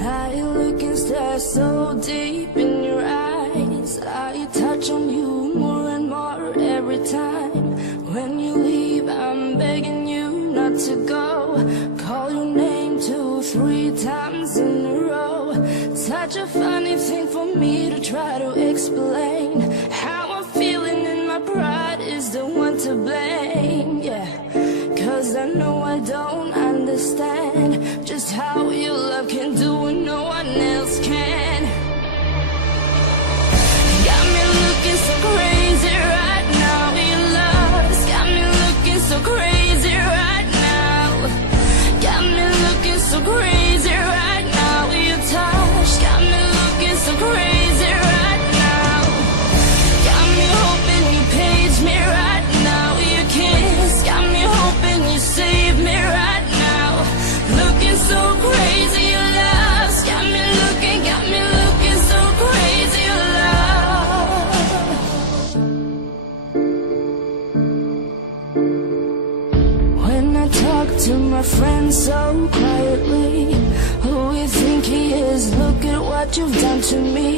I look and stare so deep in your eyes. I touch on you more and more every time. When you leave, I'm begging you not to go. Call your name 2, 3 times in a row. Such a funny thing for me to try to explain. How I'm feeling and my pride is the one to blame. Yeah, 'cause I know I don't understand just how your love can do what no one else can. Got me looking so crazy right now. Your love's got me looking so crazy right now. Got me looking so crazy right now. Your touch got me looking so crazy right now. Got me hoping you page me right now. Your kiss got me hoping you save me right now. Looking so crazy, your love's got me looking so crazy, your love. When I talk to my friends so quietly, who you think he is? Look at what you've done to me.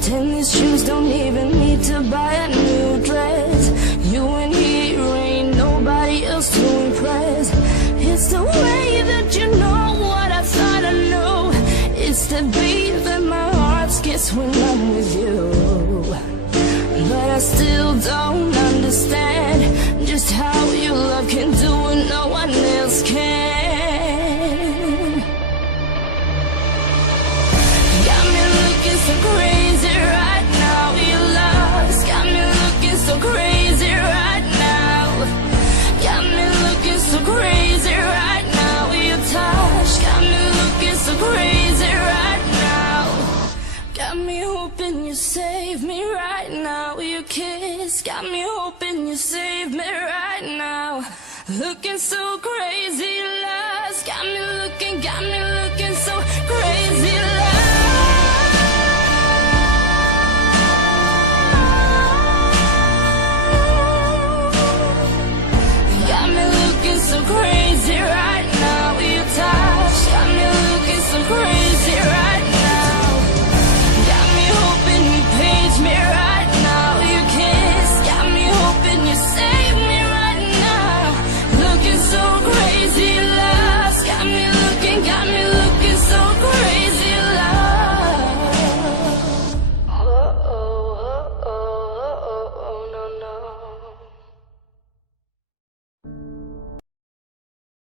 Tennis shoes, don't even need to buy a new dress. You and here ain't nobody else to impress. It's the way that you know what I thought I knew. It's the beat that my heart skips when I'm with you. But I still don't understand just how your love can do what no one else can. Got me looking so crazy right now. Your love's got me looking so crazy right now. Got me looking so crazy right now. Your touch got me looking so crazy right now. Got me hoping you save me right now. Your kiss got me hoping you save me right now. Looking so crazy, love's got me looking so crazy.